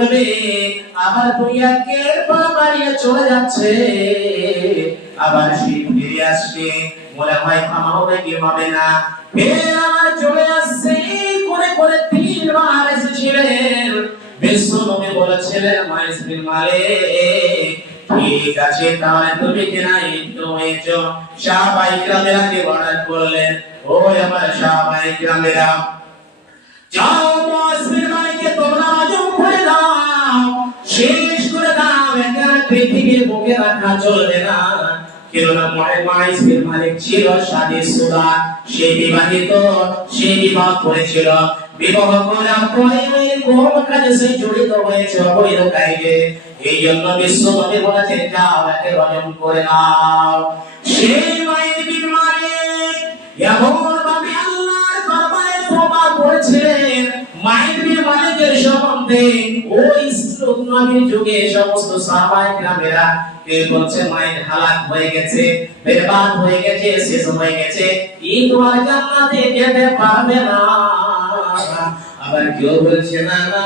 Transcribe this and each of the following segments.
করবে আবার দুনিয়াকে বাড়িয়ে চলে যাচ্ছে? আবার সে ফিরে আসছে মনে হয় ক্ষমা হবে কি হবে না। ফের আবার চলে আসছে করে করে তিনবার এসেছিলেন। বিশ্ব নবী বলেছিলেন মাইস বিন মালিক ঠিক আছে, তাহলে তুমি কিনা একটু হয়েছো সাহাবাই গ্রামেরাকে বর্ণন করলেন ও আমার সাহাবাই গ্রামেরা যাও মুসলিম শেষ করে দাও এখানে পৃথিবীর বুকে রাখা চলবে না। কেননা মনে মাইসির মালিক ছিল সাদী সুরা সে বিবাহিত, সে বিবাহ করেছিল। বিবাহ করার পরে কোন কাজে সে জড়িত হয়েছে অবৈধ কাজে এই জন্য বিশ্বনবী বলেছেন যাও, একে রজম করে নাও। সেই মায়ের বিন মালিক, এমন ভাবে আল্লাহর দরবারে তওবা করেছিলেন। মায়ের বিন মালিকের সম্বন্ধে ওই নবীর যুগে সমস্ত সাহাবায়ে গ্রামেরা কেউ বলছে, মায়ের হালাক হয়ে গেছে, বেরবাদ হয়ে গেছে, শেষ হয়ে গেছে। এই তো আর জান্নাতে যেতে পারবে না। আবার কেউ বলছে, না না,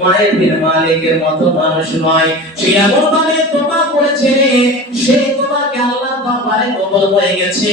মায়ের বিন মালিকের মতো মানুষ নয়। সে এমন ভাবে তোবা করেছে, সে তোমাকে আল্লাহ দরবারে কবুল হয়ে গেছে।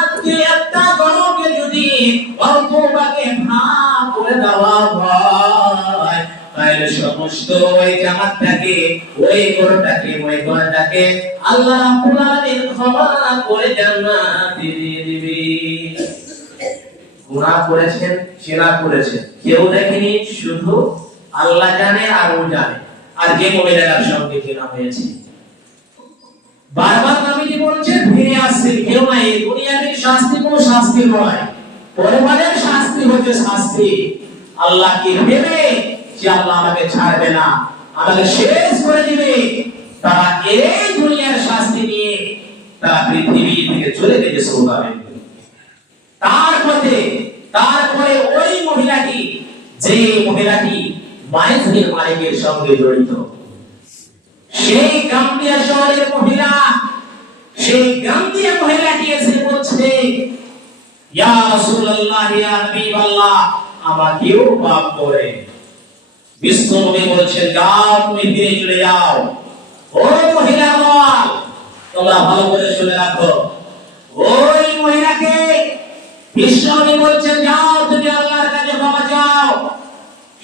সমস্ত ওই ওই ওই আল্লাহ ক্ষমা করে জান্নাতে দিয়ে দিবে। গুনাহ করেছেন করেছেন। কেউ দেখেনি, শুধু আল্লাহ জানে আর ও জানে। আর যে সঙ্গে চেনা হয়েছে। বারবার ফিরে কেউ নাই। শাস্তি কোনো শাস্তি নয়। পরমানের শাস্তি হচ্ছে শাস্তি। আল্লাহ কি ভেবে যে আল্লাহ আমাকে ছাড়বে না? আমাকে শেষ করে দিবে। তারা এই দুনিয়ার শাস্তি নিয়ে তারা পৃথিবী থেকে চলে গেছে সৌদাবে তার পথে, তারপরে ওই মহিলাটি, যে মহিলাটি মায়ের মালিকের সঙ্গে জড়িত। সেই গাম্বিয়া শহরের মহিলা, সেই গাম্বিয়া মহিলাটি এসে বলছে, ইয়া রাসূলুল্লাহ, ইয়া হাবিবাল্লাহ, আমাকেও পাপ করে বিশ্বনবী বলেছেন যাও তুমি ফিরে চলে যাও। ও মহিলা বল তোমরা ভালো করে শুনে রাখো। ওই মহিলাকে বিশ্বনবী বলছেন, যাও তুমি আল্লাহর কাছে ক্ষমা চাও।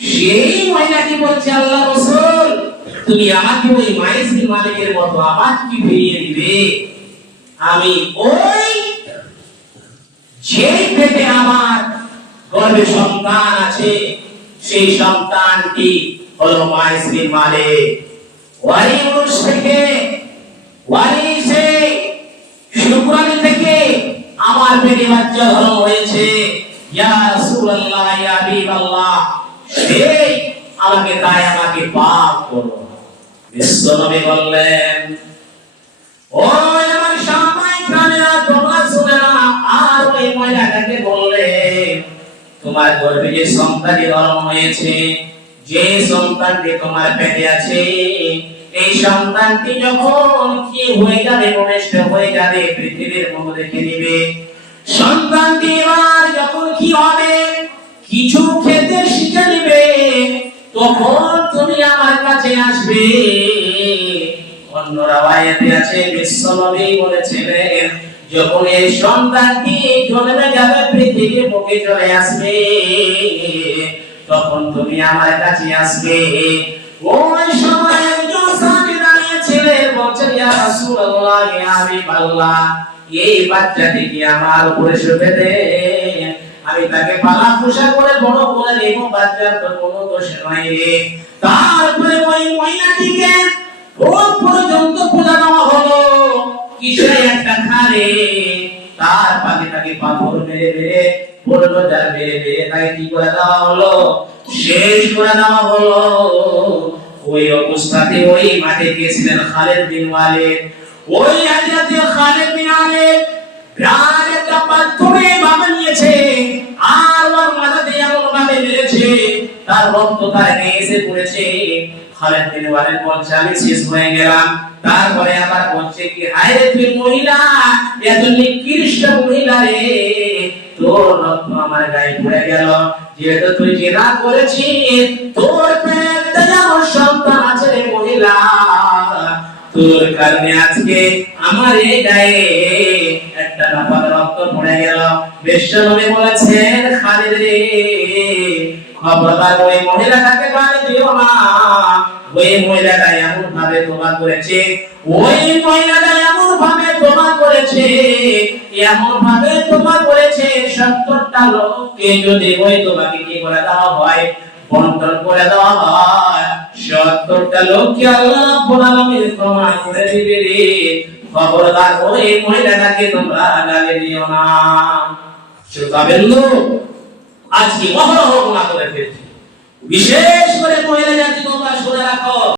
সেই মহিলাটি বলছে, আল্লাহ রসুল, তুমি আমাকে ওই মাইসির মালিকের মতো আবার কি ফিরিয়ে দিবে? আমি ওই যে পেটে আমার গর্ভে সন্তান আছে। সেই সন্তানটি হলো থেকে থেকে আমার পেটে বাচ্চা হয়েছে। ইয়া ইয়া তাই আমাকে বললেন, ও তোমার গর্ভে যে সন্তানটি জন্ম হয়েছে, যে সন্তানটি তোমার পেটে আছে, এই সন্তানটি যখন কি হয়ে যাবে নষ্ট হয়ে যাবে, পৃথিবীর মুখ দেখে নিবে সন্তানটি এবার যখন কি হবে, কিছু খেতে শিখে নিবে, তখন তুমি আমার কাছে আসবে। অন্য রাওয়ায়াতে আছে, বিশ্বনবী বলেছিলেন যখন এই সন্তানটি জন্মে যাবে, পৃথিবীর মুখে চলে আসবে। তখন তুমি আমার কাছে আসবে। ওই সময় একজন সাহাবী দাঁড়িয়েছিলেন বলছেন, ইয়া রাসূলুল্লাহ ইয়া হাবিবাল্লাহ এই বাচ্চাটি কি আমার উপরে শুবে দেন আমি তাকে পালা পোষা করে বড় করে নেব, বাচ্চার তো কোনো দোষ নাই রে। তারপরে ওই মহিলাটিকে রোজ পর্যন্ত পূজা দেওয়া হলো। কিসের একটা খালে? তার পাকে তাকে পাথর মেরে মেরে বলল, যার মেরে মেরে তাকে কি করে দেওয়া হলো? শেষ করে দেওয়া হলো। ওই অবস্থাতে ওই মাঠে গিয়েছিলেন খালেদ বিন ওয়ালিদ। ওই হাজরতে খালেদ বিন ওয়ালিদ বিরাট একটা পাথরে বাবা নিয়েছে, আর ওর মাথা দিয়ে এমন ভাবে মেরেছে। তার রক্ত তার গায়ে এসে পড়েছে। খালেদ বিন বলছে, আমি শেষ হয়ে গেলাম। তারপরে আবার বলছে কি তুই মহিলা এত নিকৃষ্ট মহিলা রে। তোর রক্ত আমার গায়ে পড়ে গেল। যেহেতু তুই জেনা করেছিস, তোর সন্তান আছে রে মহিলা। তোর কারণে আজকে আমার এই গায়ে একটা রক্ত পড়ে গেল। বলেছেন, খালিদ রে, খবরদার ওই মহিলাটাকে বাড়ি দিও না ওই মহিলাটা এমন ভাবে তোমা করেছে, ওই মহিলাটা এমন ভাবে তোমা করেছে, এমন ভাবে তোমা করেছে, সত্তরটা লোককে যদি ওই তোমাকে কি করে দেওয়া হয়, বন্টন করে দেওয়া হয়, সত্তরটা লোককে আল্লাহ রাব্বুল আলামিন ক্ষমা করে দিবে রে। খবরদার ওই মহিলাটাকে তোমরা গালি দিও না। শ্রোতাবেন্দু আজকে মহরহ গুণা করে ফেলছি। বিশেষ করে মহিলা জাতি তোমরা শুনে রাখো।